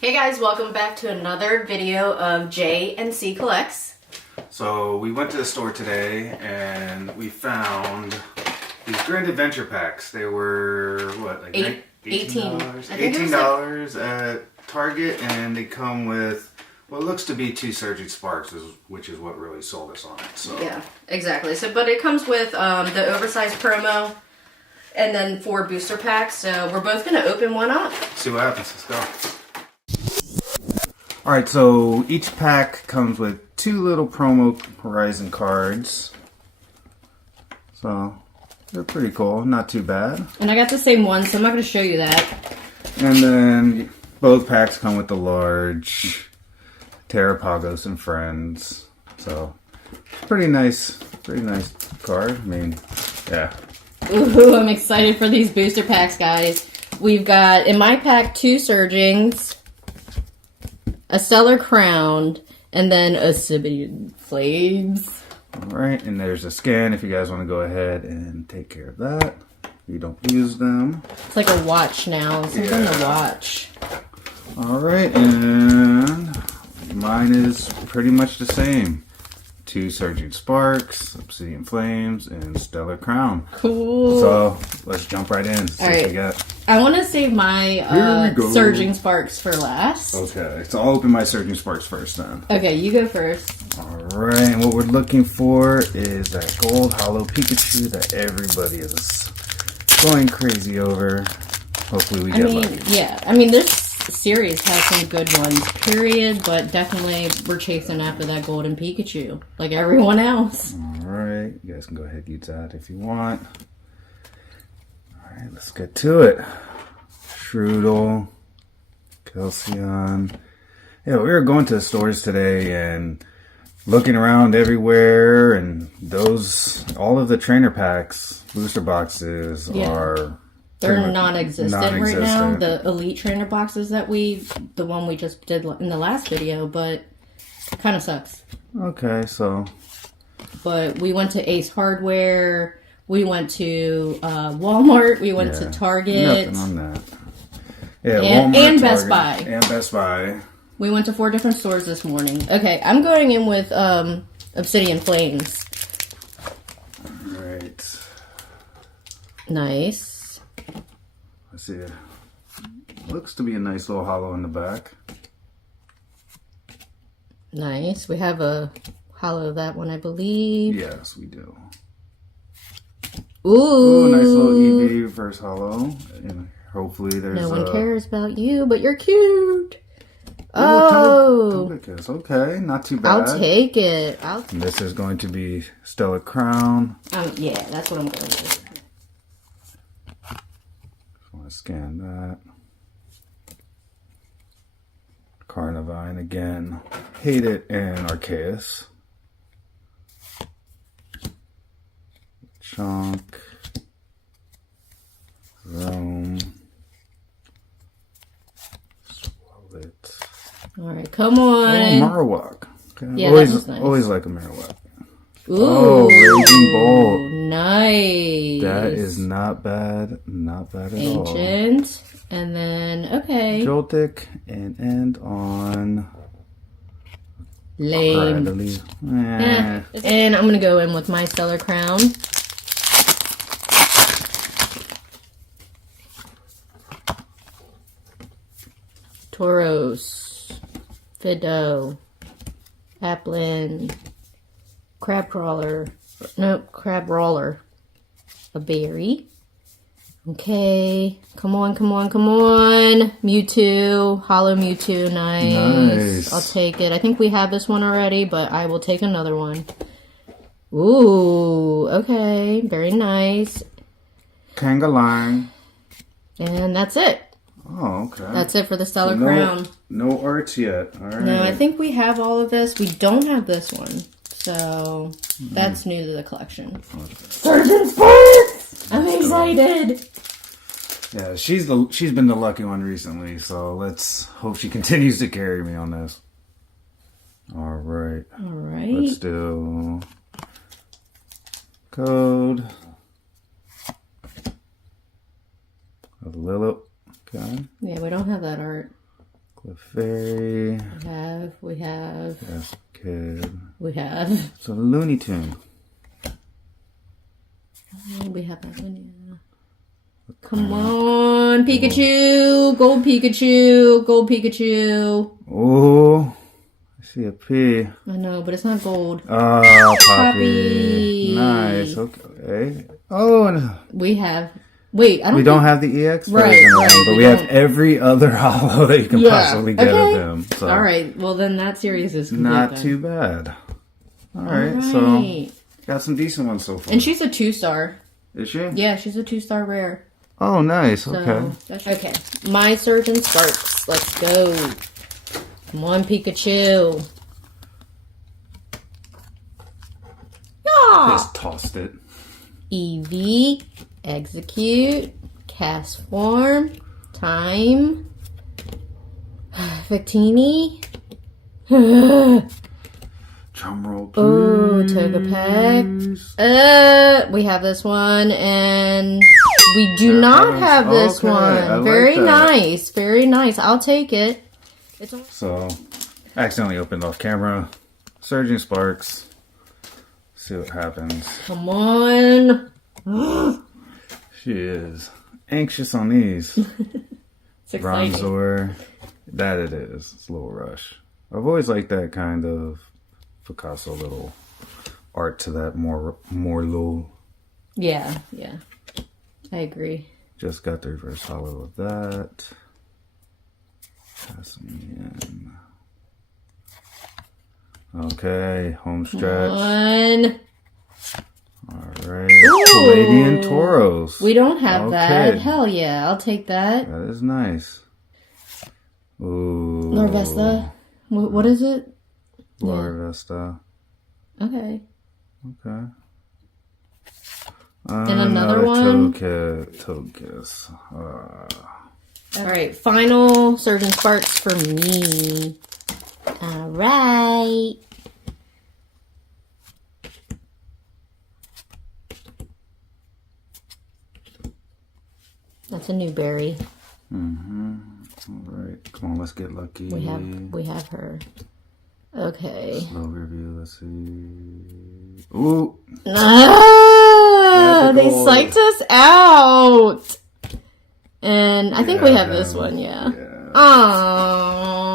Hey guys, welcome back to another video of J and C Collects. So we went to the store today and we found these Grand Adventure packs. They were what, like $18? $18 at Target, and they come with what looks to be 2 Surging Sparks, which is what really sold us on it. So yeah, exactly. So, but it comes with the oversized promo and then 4 booster packs. So we're both gonna open one up. See what happens. Let's go. Alright, so each pack comes with 2 little promo Horizon cards. So, they're pretty cool. Not too bad. And I got the same one, so I'm not going to show you that. And then, both packs come with the large Terrapagos and Friends. So, pretty nice card. I mean, yeah. Ooh, I'm excited for these booster packs, guys. We've got, in my pack, 2 Surgings, a Stellar Crown, and then a Sibian Flames. Alright, and there's a scan if you guys want to go ahead and take care of that. You don't use them. It's like a watch now. Something to watch. Alright, and mine is pretty much the same. 2 Surging Sparks, Obsidian Flames, and Stellar Crown. Cool. So, let's jump right in. See what we got. I want to save my Surging Sparks for last. Okay, so I'll open my Surging Sparks first then. Okay, you go first. Alright, and what we're looking for is that gold holo Pikachu that everybody is going crazy over. Hopefully we get lucky. Yeah, I mean, this series has some good ones, period, but definitely we're chasing after that golden Pikachu, like everyone else. Alright, you guys can go ahead and use that if you want. Alright, let's get to it. Strudel, Kelsion. Yeah, we were going to the stores today and looking around everywhere, and all of the trainer packs, booster boxes are... They're non-existent right now. The Elite Trainer boxes the one we just did in the last video, but it kind of sucks. Okay, so. But we went to Ace Hardware, we went to Walmart, we went to Target. Nothing on that. Yeah, and Walmart, Best Buy. And Best Buy. We went to 4 different stores this morning. Okay, I'm going in with Obsidian Flames. Alright. Nice. Let's see. Looks to be a nice little holo in the back. Nice. We have a holo of that one, I believe. Yes, we do. Ooh. Nice little EV reverse holo. And hopefully there's no one cares about you, but you're cute. Telecus. Okay, not too bad. I'll take it. And this is going to be Stellar Crown. Yeah, that's what I'm going with. Scan that. Carnivine again. Hate it, and Arceus. Chunk. Rome. Swallet. Alright, come on. Marowak. Okay. Yeah, always, nice. always like a Marowak. Ooh, Raging Bolt. Nice. That is not bad. Not bad at all. Ancient. And then, okay. Joltik and end on... Lame. And I'm going to go in with my Stellar Crown. Tauros. Fido. Applin. Crabrawler. A berry. Okay. Come on. Mewtwo. Holo Mewtwo. Nice. I'll take it. I think we have this one already, but I will take another one. Ooh. Okay. Very nice. Kangalang. And that's it. Oh, okay. That's it for the Stellar Crown. No arts yet. All right. No, I think we have all of this. We don't have this one. So, that's new to the collection. Okay. Surgeon Sparks! I'm excited! Yeah, she's been the lucky one recently, so let's hope she continues to carry me on this. All right. Let's do code. Lilith. Okay. Yeah, we don't have that art. Clefairy. We have. Yes, kid. We have. It's a Looney Tune. We have that one, yeah. Come on, Pikachu! Gold Pikachu! Gold Pikachu! Oh, I see a P. I know, but it's not gold. Oh, Poppy. Poppy. Nice, okay. Oh, no. We have... Wait, I don't We don't have the EX version Right, of right, him, but we we have don't. every other holo that you can possibly get of him. So Alright, well then that series is complete not then. too bad. Alright, Alright. so got some decent ones so far. And she's a 2-star. Is she? Yeah, she's a 2-star rare. Oh, nice. So, Okay. okay. My Surgeon Sparks. Let's go. Come on, Pikachu. Yeah. Just tossed it. Eevee. Execute. Cast Form. Time. Victini. Drum roll, please. Oh, Togepi. We have this one, and we do not have this Okay, I one. like Very that. nice, very nice. I'll take it. So, accidentally opened off camera. Surging Sparks. See what happens. Come on. She is anxious on these. It's exciting. Bronzor. That it is. It's a little rush. I've always liked that kind of Picasso little art to that more low. Yeah. I agree. Just got the reverse hollow of that. Pass me in. Okay, home stretch. One. Alright. Palladian Tauros. We don't have that. Okay. Hell yeah, I'll take that. That is nice. Ooh. Larvesta. What is it? Larvesta. Okay. Okay. And another one? Togekiss. Alright, final Surgeon Sparks for me. Alright. That's a new berry. Alright. Come on, let's get lucky. We have her. Okay. Slow review, let's see. Ooh! Ah, they Typical. psyched us out. And I think we have this one, yeah. Aww.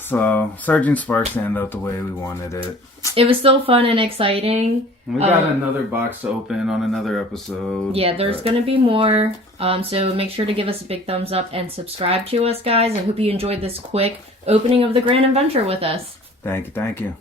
So, Surging Sparks ended up the way we wanted it. It was still fun and exciting. We got another box to open on another episode. Yeah, there's going to be more. So make sure to give us a big thumbs up and subscribe to us, guys. I hope you enjoyed this quick opening of the Grand Adventure with us. Thank you.